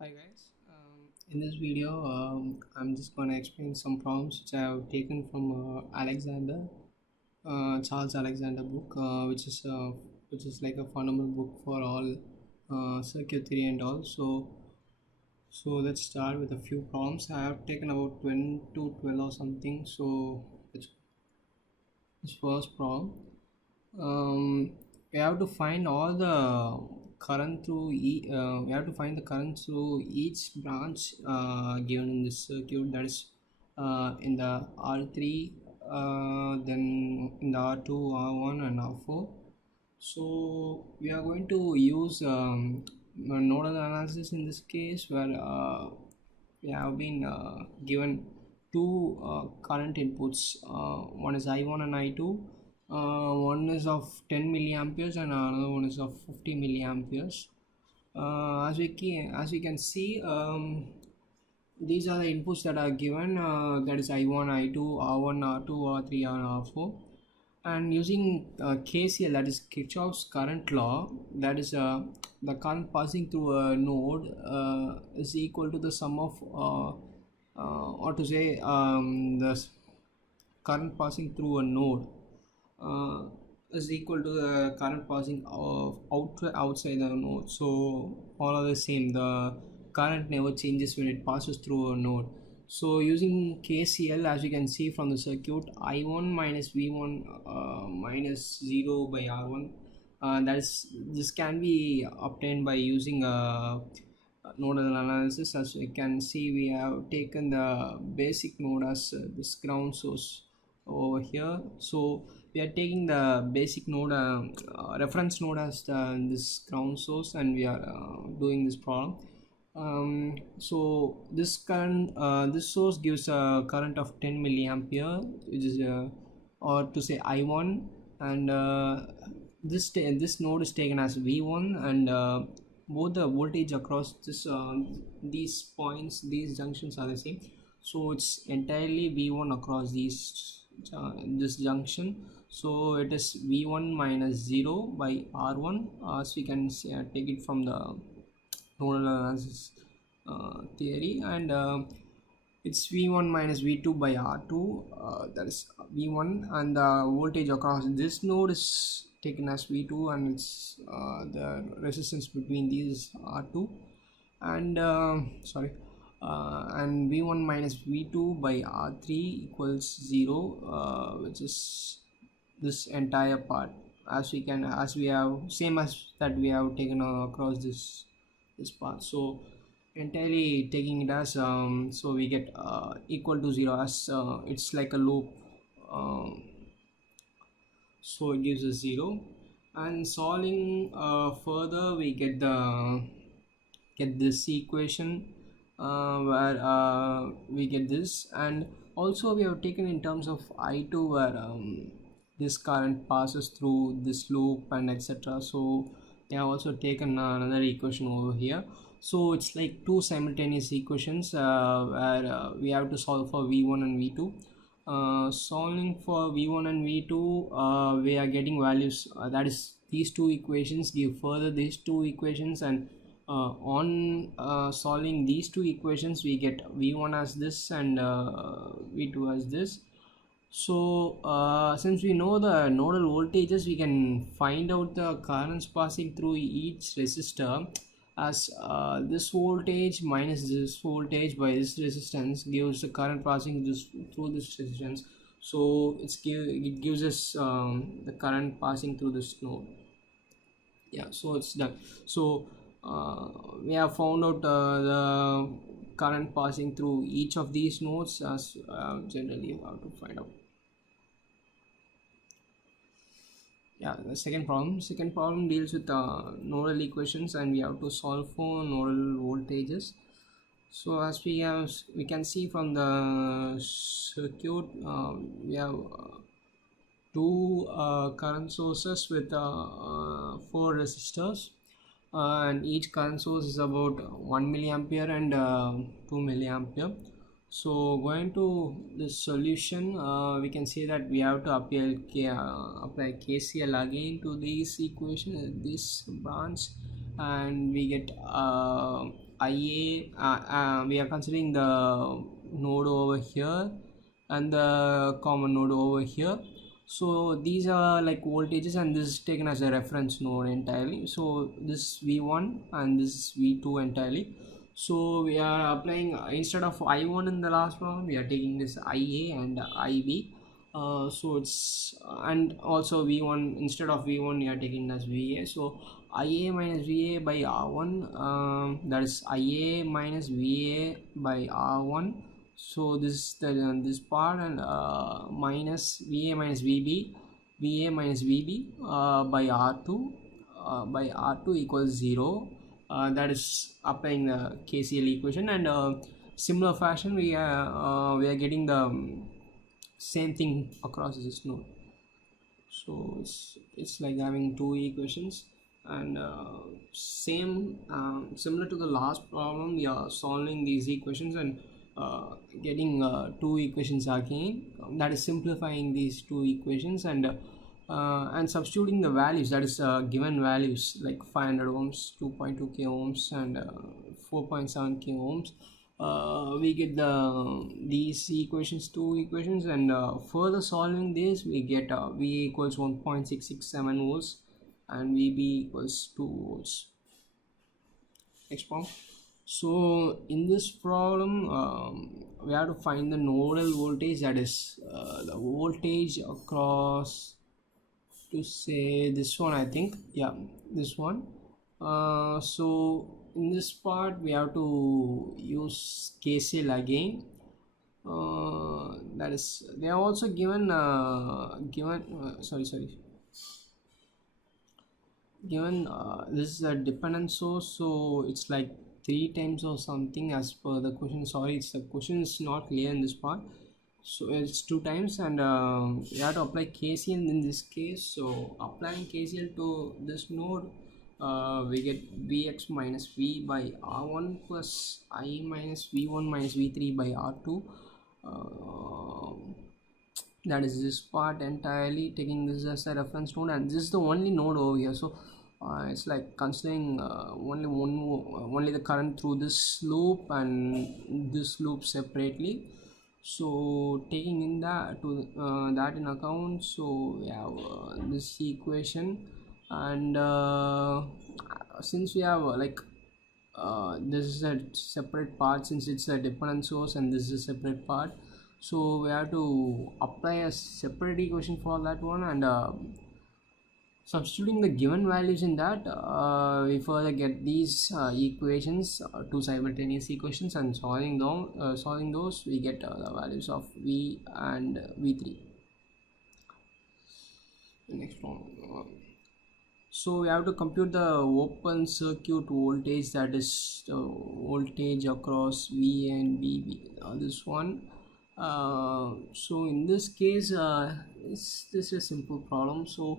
Hi guys, in this video I'm just going to explain some problems which I have taken from Charles Alexander book, which is like a fundamental book for all circuit theory and all. So let's start with a few problems. I have taken about 10 to 12 or something. So it's this first problem. um, we have to find all the current through we have to find the current through each branch given in this circuit, that is in the R3, then in the R2, R1 and R4. So we are going to use a nodal analysis in this case, where we have been given two current inputs. One is I1 and I2. One is of 10 milliamperes and another one is of 50 milliamperes. As we can see, these are the inputs that are given, that is I1, I2, R1, R2, R3 and R4. And using KCL, that is Kirchhoff's current law, that is the current passing through a node is equal to the sum of or to say the current passing through a node uh, is equal to the current passing of outside the node. So all are the same. The current never changes when it passes through a node. So using KCL, as you can see from the circuit, I1 minus V1 minus 0 by R1, this can be obtained by using nodal analysis. As you can see, we have taken the basic node as this ground source over here. So we are taking the basic node, reference node as this ground source, and we are doing this problem. So this source gives a current of 10 milliampere, which is or to say I1, and this node is taken as V1, and both the voltage across these points, these junctions are the same. So it's entirely V1 across this junction. So it is V1 minus 0 by R1, as we can take it from the nodal analysis theory. And it's V1 minus V2 by R2, that is V1, and the voltage across this node is taken as V2, and it's the resistance between these R2, and and V1 minus V2 by R3 equals 0, which is this entire part, as we have same as that we have taken across this part. So entirely taking it as so we get equal to 0, as it's like a loop. um, so it gives us 0, and solving further, we get this equation, where we get this. And also we have taken in terms of I2, where this current passes through this loop and etc. So we have also taken another equation over here. So it's like two simultaneous equations, where we have to solve for V1 and V2. Solving for V1 and V2, we are getting values, that is these two equations give further these two equations, and on solving these two equations, we get V1 as this and V2 as this. So since we know the nodal voltages, we can find out the currents passing through each resistor, as this voltage minus this voltage by this resistance gives the current passing through this resistance. So it gives us the current passing through this node. Yeah, so it's done. So we have found out the current passing through each of these nodes, as generally you have to find out. Yeah, the second problem deals with nodal equations, and we have to solve for nodal voltages. So as we can see from the circuit, we have two current sources with four resistors, and each current source is about 1 milliampere and 2 milliampere. So going to the solution, we can say that we have to apply KCL again to these equation, this branch, and we get IA, we are considering the node over here and the common node over here. So these are like voltages, and this is taken as a reference node entirely. So this V1 and this V2 entirely. So we are applying, instead of I1 in the last problem, we are taking this IA and IV. So it's and also V1, instead of V1 we are taking as VA. So IA minus VA by R1, that is IA minus VA by R1. So this is the this part, and minus VA minus VB, VA minus VB by R2, by R2 equals 0. That is applying the KCL equation, and similar fashion we are getting the same thing across this node. So it's like having two equations, and same similar to the last problem, we are solving these equations and getting two equations again, that is simplifying these two equations, and substituting the values, that is given values like 500 ohms, 2.2 k ohms, and 4.7 k ohms. We get these equations, two equations, and further solving this, we get V equals 1.667 volts and VB equals 2 volts. Next problem. So in this problem, we have to find the nodal voltage, that is the voltage across, to say this one, I think, yeah, this one. So in this part we have to use KCL again. That is, they are also given given this is a dependent source, so it's like 3 times or something as per the question. Sorry, it's the question is not clear in this part, so it's 2 times, and we have to apply KCL in this case. So applying KCL to this node, we get Vx minus V by R1 plus I minus V1 minus V3 by R2. That is this part entirely, taking this as a reference node, and this is the only node over here. So it's like considering only the current through this loop and this loop separately. So taking in that to that in account, so we have this equation, and since we have this is a separate part, since it's a dependent source and this is a separate part, so we have to apply a separate equation for that one, and substituting the given values in that, we further get these equations, two simultaneous equations, and solving those, we get the values of V and V3. Next one. So we have to compute the open circuit voltage, that is the voltage across V and VB, this one. So in this case, this is a simple problem. So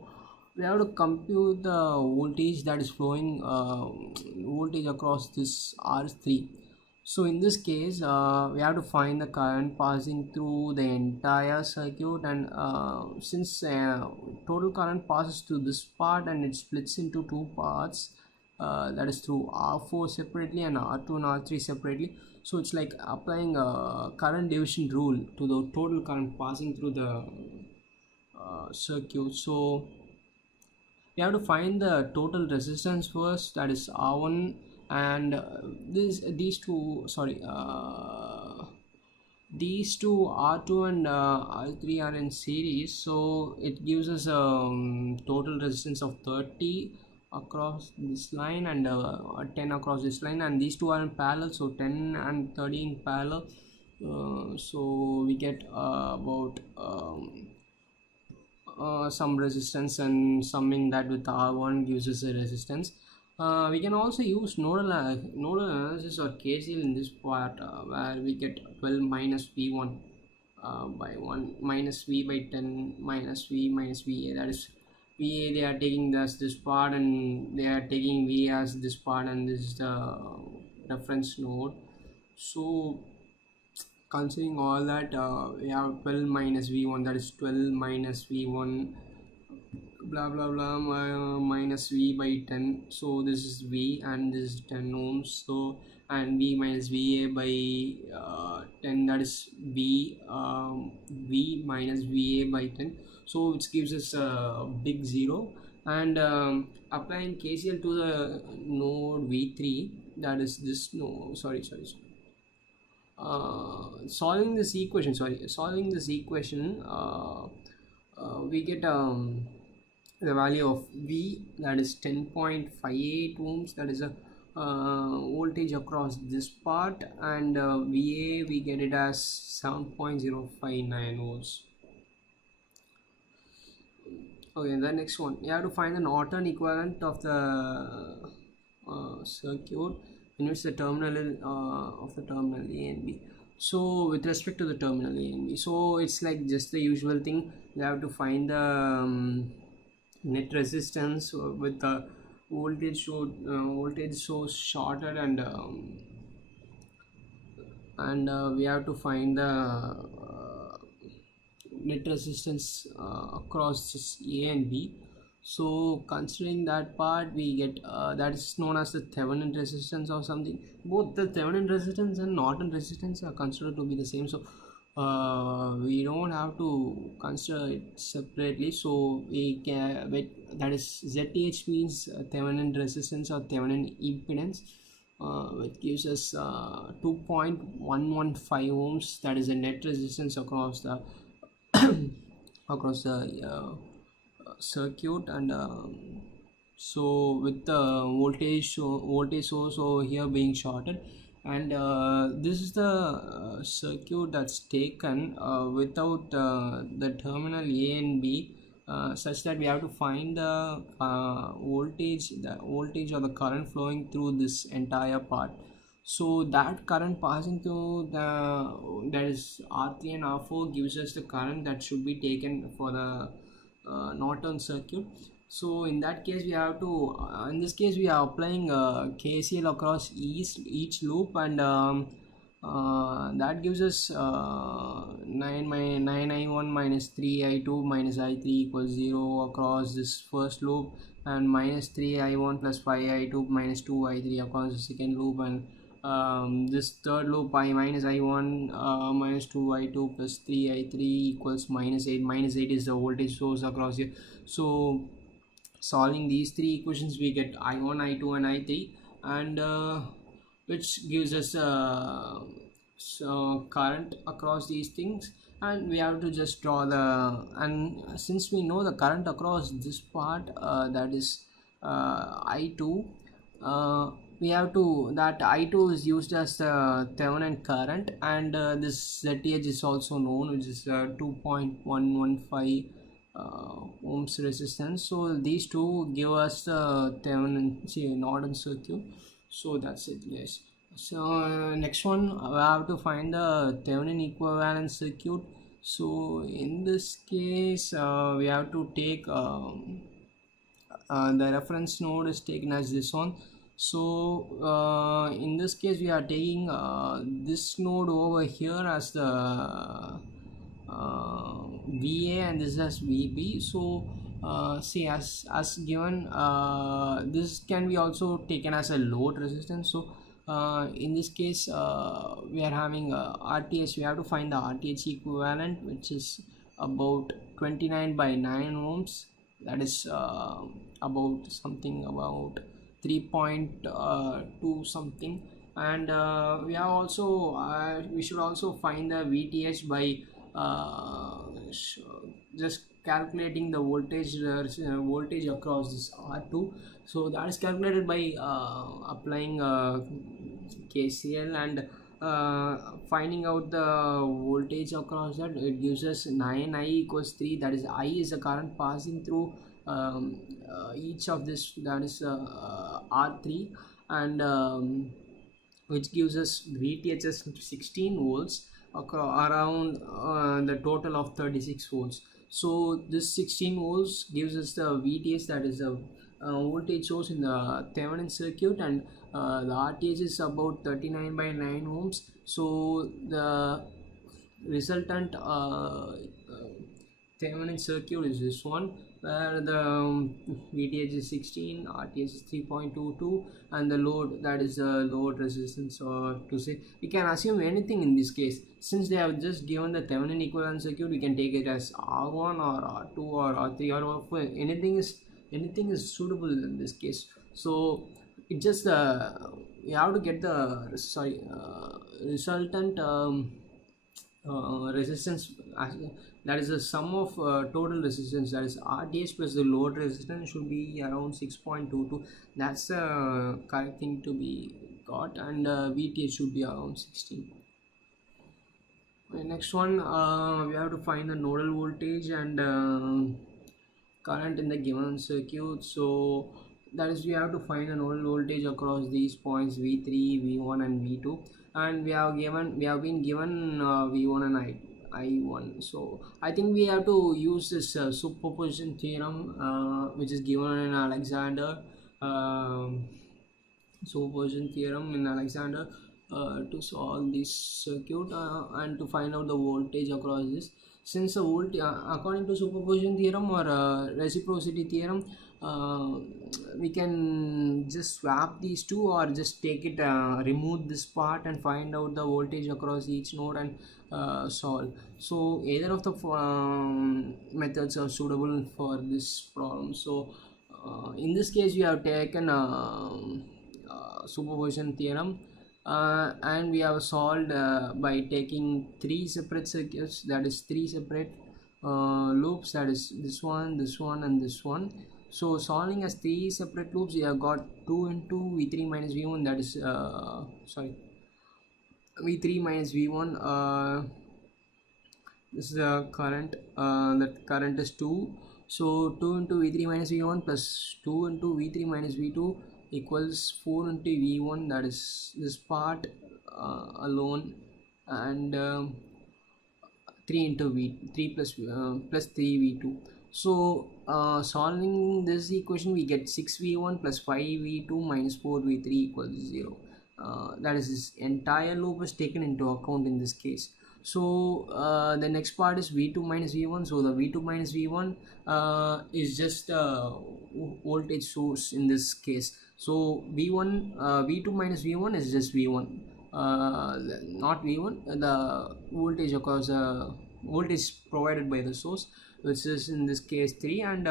we have to compute the voltage that is flowing, voltage across this R3. So in this case, we have to find the current passing through the entire circuit, and since total current passes through this part and it splits into two parts, that is through R4 separately and R2 and R3 separately. So it's like applying a current division rule to the total current passing through the circuit. So we have to find the total resistance first, that is R1, and these two R2 and R3 are in series, so it gives us total resistance of 30 across this line, and 10 across this line, and these two are in parallel, so 10 and 30 in parallel. So we get about some resistance, and summing that with R1 gives us a resistance. We can also use nodal analysis or KCL in this part, where we get 12 minus V1 by 1 minus V by 10 minus V minus VA, that is VA they are taking this part, and they are taking V as this part, and this is the reference node. So considering all that, we have 12 minus V1, that is 12 minus V1 blah blah blah minus v by 10. So this is v and this is 10 ohms. So and v minus va by 10, that is v minus va by 10, so which gives us a big zero. And applying KCL to the node v3, that is this, no, sorry, solving this equation, we get the value of v, that is 10.58 ohms, that is a voltage across this part, and va, we get it as 7.059 volts. Okay, the next one, you have to find the Norton equivalent of the circuit in which the terminal of the terminal A and B. So with respect to the terminal A and B, so it's like just the usual thing. You have to find the net resistance with the voltage source shorted, and we have to find the net resistance across this A and B. So considering that part, we get that is known as the Thevenin resistance or something. Both the Thevenin resistance and Norton resistance are considered to be the same, so we don't have to consider it separately. So we can, that is ZTH means Thevenin resistance or Thevenin impedance, which gives us 2.115 ohms, that is a net resistance across the across the circuit. And so with the voltage source over here being shorted, and this is the circuit that's taken without the terminal A and B, such that we have to find the voltage or the current flowing through this entire part. So that current passing through that is R3 and R4 gives us the current that should be taken for the Norton circuit. So in that case, we have to in this case we are applying KCL across each loop, and that gives us 9i1 minus 3i2 minus i3 equals 0 across this first loop, and minus 3i1 plus 5i2 minus 2i3 across the second loop, and this third loop, I minus i1 minus 2i2 plus 3i3 equals minus 8. Minus 8 is the voltage source across here. So solving these three equations, we get i1, i2 and i3, and which gives us current across these things. And we have to just draw and since we know the current across this part, that is i2, we have to, that i2 is used as the Thevenin current, and this ZTH is also known, which is 2.115 ohms resistance. So these two give us the Thevenin Norton circuit. So that's it, yes. So next one, we have to find the Thevenin equivalent circuit. So in this case, we have to take the reference node is taken as this one. So in this case, we are taking this node over here as the VA, and this is VB. So see, as given, this can be also taken as a load resistance. So in this case, we are having RTH. We have to find the RTH equivalent, which is about 29 by 9 ohms. That is about 3.2 something. And we should also find the VTH by just calculating the voltage across this R2. So that is calculated by applying KCL and finding out the voltage across that. It gives us 9i equals 3, that is I is the current passing through each of this, that is R3, and which gives us VTH as 16 volts around the total of 36 volts. So this 16 volts gives us the VTH, that is the voltage source in the Thevenin circuit, and the RTH is about 39 by 9 ohms. So the resultant Thevenin circuit is this one, where the VTH is 16, RTH is 3.22, and the load, that is the load resistance, or to say we can assume anything in this case. Since they have just given the Thevenin equivalent circuit, we can take it as R1 or R2 or R3 or R4. Anything is suitable in this case. So it just we have to get the resultant resistance, that is the sum of total resistance, that is RTH plus the load resistance, should be around 6.22. That's the correct thing to be got, and VTH should be around 16. The next one, we have to find the nodal voltage and current in the given circuit. So that is, we have to find the nodal voltage across these points V3, V1 and V2, and we have been given V1 and I1. So I think we have to use this superposition theorem, which is given in Alexander, superposition theorem in Alexander, to solve this circuit and to find out the voltage across this. Since the voltage, according to superposition theorem or reciprocity theorem, we can just swap these two, or just take it, remove this part and find out the voltage across each node and solve. So either of the methods are suitable for this problem. So in this case we have taken superposition theorem, and we have solved by taking three separate circuits, that is three separate loops, that is this one, this one and this one. So solving as three separate loops, we have got 2 into V3 minus V1, that is V3 minus V1, this is the current, that current is 2. So 2 into V3 minus V1 plus 2 into V3 minus V2 equals 4 into V1, that is this part alone, and 3 into V3 plus 3 V2. So solving this equation, we get 6V1 plus 5V2 minus 4V3 equals 0. That is, this entire loop is taken into account in this case. So the next part is V2 minus V1. So the V2 minus V1 is just voltage source in this case. So V2 minus V1 is just V1, not V1, the voltage across voltage provided by the source, which is in this case 3, and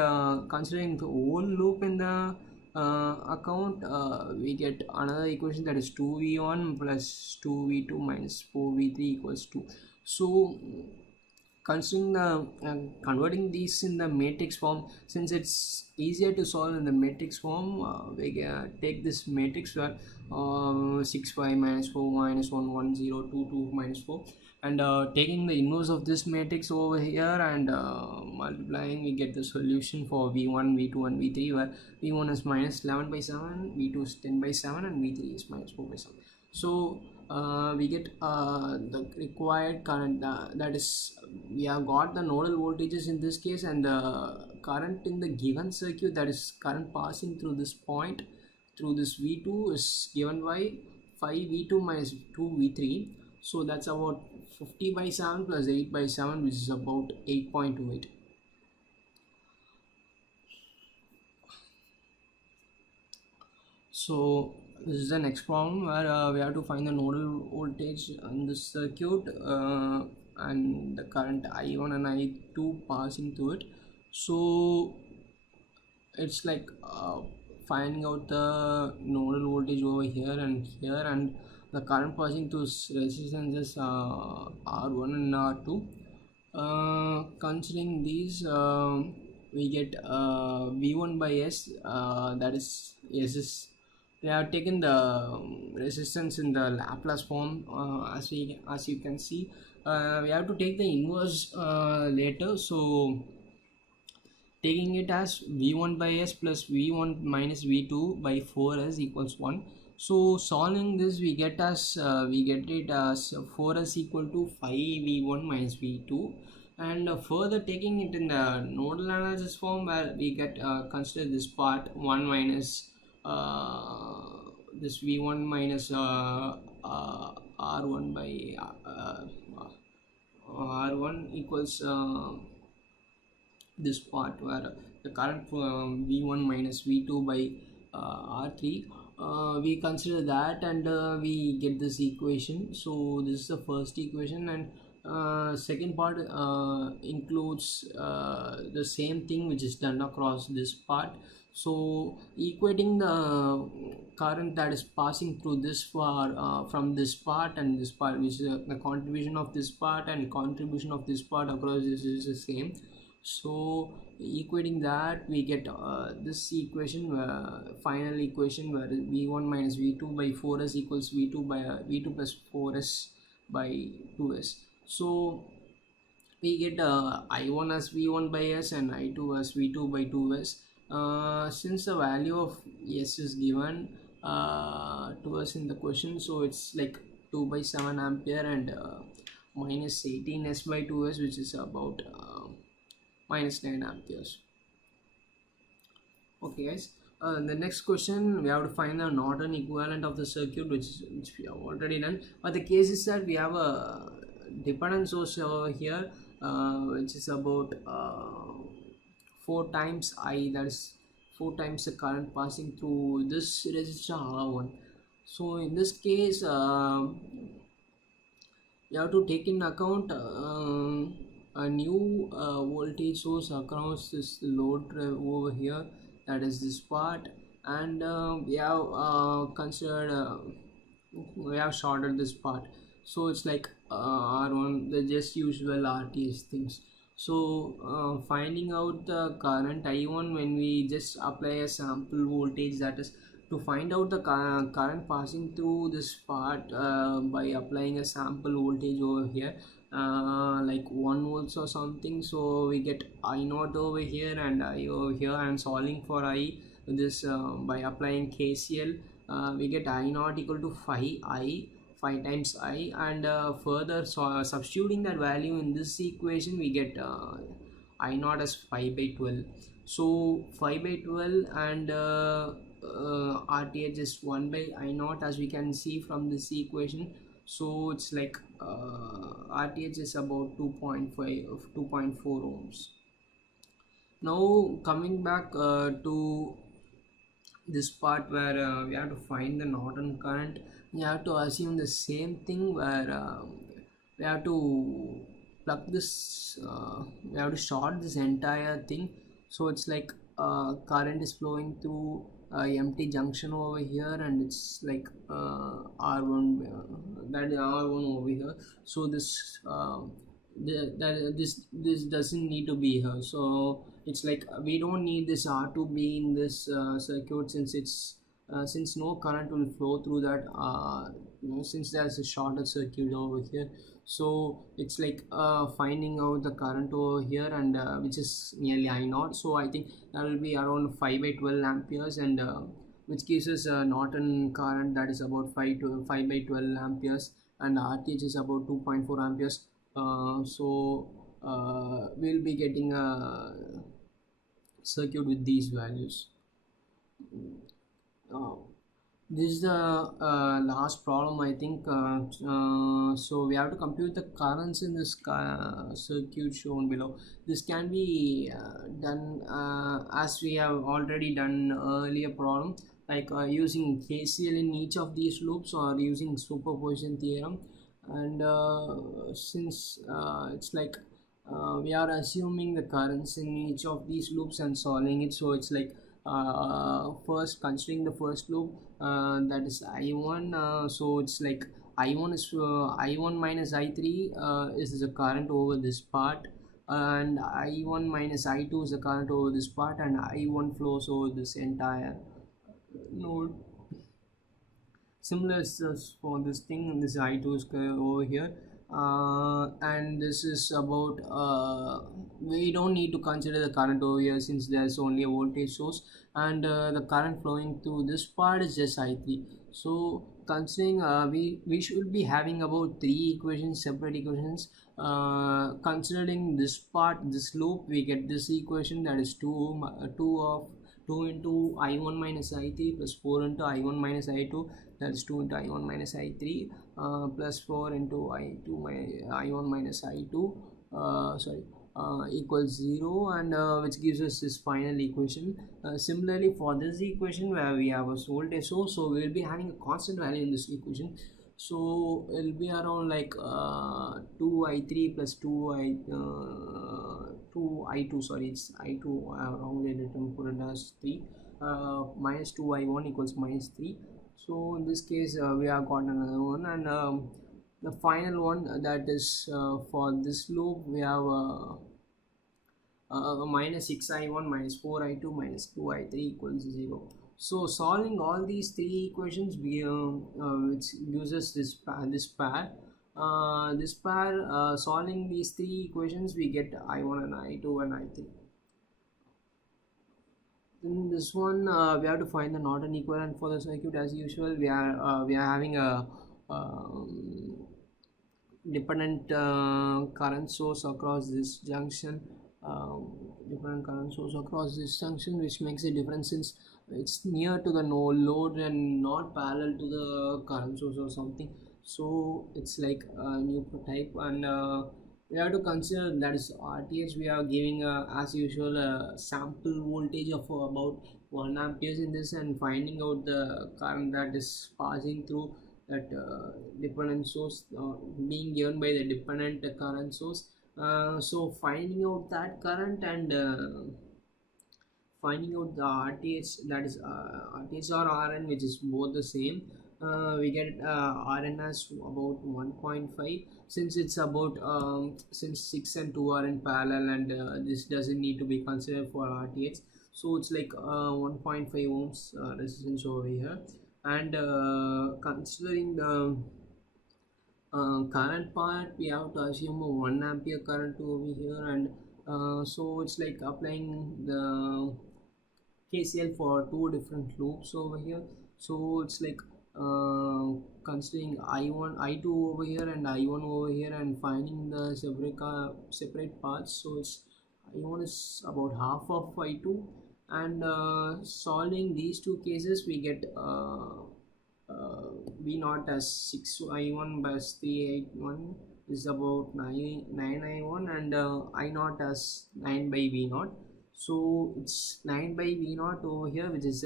considering the whole loop in the account, we get another equation, that is 2V1 plus 2V2 minus 4V3 equals 2. So considering the converting these in the matrix form, since it's easier to solve in the matrix form, we take this matrix where 6 5 minus 4 minus 1 1 0 2 2 minus 4, and taking the inverse of this matrix over here and multiplying, we get the solution for V1, V2 and V3, where V1 is minus 11 by 7, V2 is 10 by 7 and V3 is minus 4 by 7. So we get the required current, that is, we have got the nodal voltages in this case, and the current in the given circuit, that is current passing through this point through this V2, is given by 5V2 minus 2V3. So that's about 50 by 7 plus 8 by 7, which is about 8.28. So this is the next problem, where we have to find the nodal voltage in this circuit, and the current I1 and I2 passing through it. So it's like finding out the nodal voltage over here, and the current passing through resistances R1 and R2. Considering these, we get V1 by S, that is S is, they have taken the resistance in the Laplace form, as you can see. We have to take the inverse later. So taking it as V1 by S plus V1 minus V2 by 4S equals 1. So solving this, we get it as 4S equal to 5V1 minus V2, and further taking it in the nodal analysis form, where we get consider this part 1 minus this V1 minus R1 by R1 equals this part, where the current V1 minus V2 by R3. We consider that, and we get this equation. So this is the first equation, and second part includes the same thing which is done across this part. So equating the current that is passing through this far from this part and this part, which is the contribution of this part and contribution of this part across this is the same. So equating that, we get this equation, final equation, where v1 minus v2 by 4s equals v2 by v2 plus 4s by 2s. So we get I1 as v1 by s and I2 as v2 by 2s. Since the value of s is given to us in the question, so it's like 2 by 7 ampere and minus 18 s by 2s, which is about minus 9 amperes. Okay guys, the next question, we have to find the Norton equivalent of the circuit, which we have already done, but the case is that we have a dependent source over here, which is about 4 times I, that is 4 times the current passing through this resistor R1. So in this case, you have to take in account a new voltage source across this load over here, that is this part, and we have considered we have shorted this part, so it's like R1, the just usual RTS things. So finding out the current I1 when we just apply a sample voltage, that is to find out the current passing through this part by applying a sample voltage over here, like 1 volts or something. So we get I0 over here and I over here, and solving for I this by applying KCL, we get I0 equal to 5 times I, and further substituting that value in this equation, we get I0 as 5 by 12. So 5 by 12 and RTH is 1 by I0, as we can see from this equation. So it's like RTH is about 2.5 of 2.4 ohms. Now coming back to this part where we have to find the Norton current, we have to assume the same thing, where we have to plug this, we have to short this entire thing. So it's like current is flowing through empty junction over here, and it's like R1, that is R1 over here. So this this doesn't need to be here, so it's like we don't need this R2 be in this circuit, since it's since no current will flow through that, since there's a shorter circuit over here. So it's like finding out the current over here, and which is nearly I0. So I think that will be around 5 by 12 amperes, and which gives us a Norton current that is about 5 by 12 amperes, and RTH is about 2.4 amperes. So we'll be getting a circuit with these values. This is the last problem, I think. So we have to compute the currents in this circuit shown below. This can be done as we have already done earlier problem, like using KCL in each of these loops, or using superposition theorem. And since it's like we are assuming the currents in each of these loops and solving it, so it's like first considering the first loop, that is I1. So it's like I1 is I1 minus I3 is the current over this part, and I1 minus I2 is the current over this part, and I1 flows over this entire node. Similar is for this thing, and this I2 is over here, and this is about we don't need to consider the current over here, since there's only a voltage source, and the current flowing through this part is just I3. So considering we should be having about 3 equations, separate equations. Considering this part, this loop, we get this equation, that is 2 into I1 minus I3 plus 4 into I1 minus I2, that's 2 into I1 minus I3 plus 4 into I1 minus I2, sorry, equals 0, and which gives us this final equation. Similarly, for this equation where we have a voltage source, so we will be having a constant value in this equation. So it'll be around like 2i3 plus 2i2, sorry, it's i2, wrongly written, put it as 3, minus 2i1 equals minus 3. So in this case we have got another one, and the final one, that is for this loop, we have minus 6i1 minus 4i2 minus 2i3 equals 0. So solving all these three equations, we which gives us this pair, solving these three equations, we get i1 and i2 and i3. In this one, we have to find the Norton equivalent for the circuit. As usual, we are having a dependent current source across this junction, which makes a difference since it's near to the load and not parallel to the current source or something. So it's like a new type, and we have to consider that is RTH. We are giving as usual a sample voltage of about 1 amperes in this, and finding out the current that is passing through that dependent source, being given by the dependent current source. So finding out that current and finding out the RTH, that is RTH or RN, which is both the same. We get RN as about 1.5, since it's about since 6 and 2 are in parallel, and this doesn't need to be considered for RTH. So it's like 1.5 ohms resistance over here, and considering the current part, we have to assume a 1 ampere current over here, and so it's like applying the KCL for two different loops over here. So it's like considering I1 I2 over here and I1 over here, and finding the separate parts. So it's I1 is about half of I2, and solving these two cases, we get V0 as 6i1 plus 3i1 is about 9i1, and I0 as 9 by V0. So it's 9 by V0 over here, which is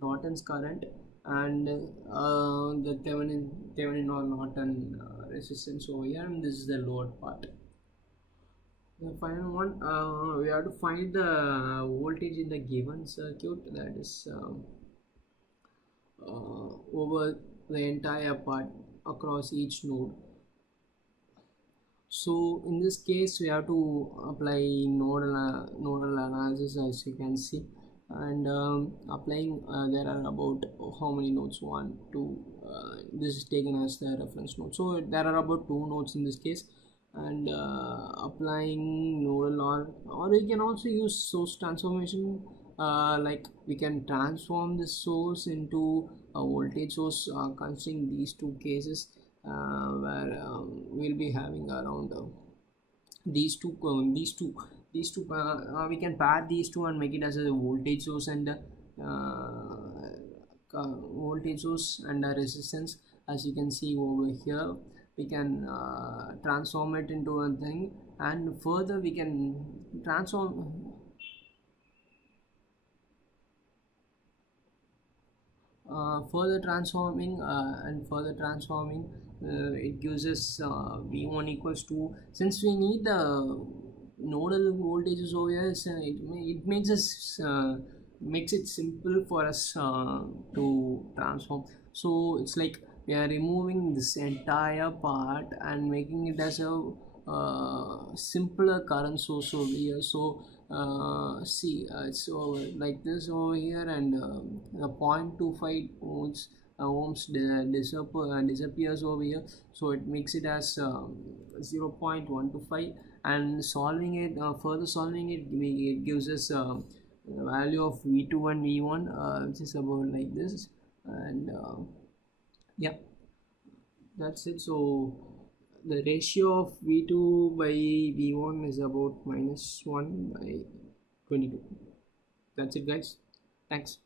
Norton's current, and the Thevenin or Norton resistance over here, and this is the load part. The final one, we have to find the voltage in the given circuit, that is over the entire part across each node. So in this case, we have to apply nodal analysis, as you can see, and applying there are about how many nodes, 1 2, this is taken as the reference node. So there are about 2 nodes in this case, and applying nodal, or we can also use source transformation. Like we can transform the source into a voltage source, considering these two cases, where we'll be having around these two we can pair these two and make it as a voltage source, and voltage source and a resistance. As you can see over here, we can transform it into a thing, and further we can transform further transforming, it gives us V1 equals to, since we need the nodal voltages over here, so it makes it simple for us to transform. So it's like we are removing this entire part and making it as a simpler current source over here. So see, it's over like this over here, and the 0.25 ohms disappears over here, so it makes it as 0.125, and solving it, further solving it, it gives us the value of V2 and V1, which is about like this, and yeah, that's it. So the ratio of V2 by V1 is about -1 by 22. That's it, guys. Thanks.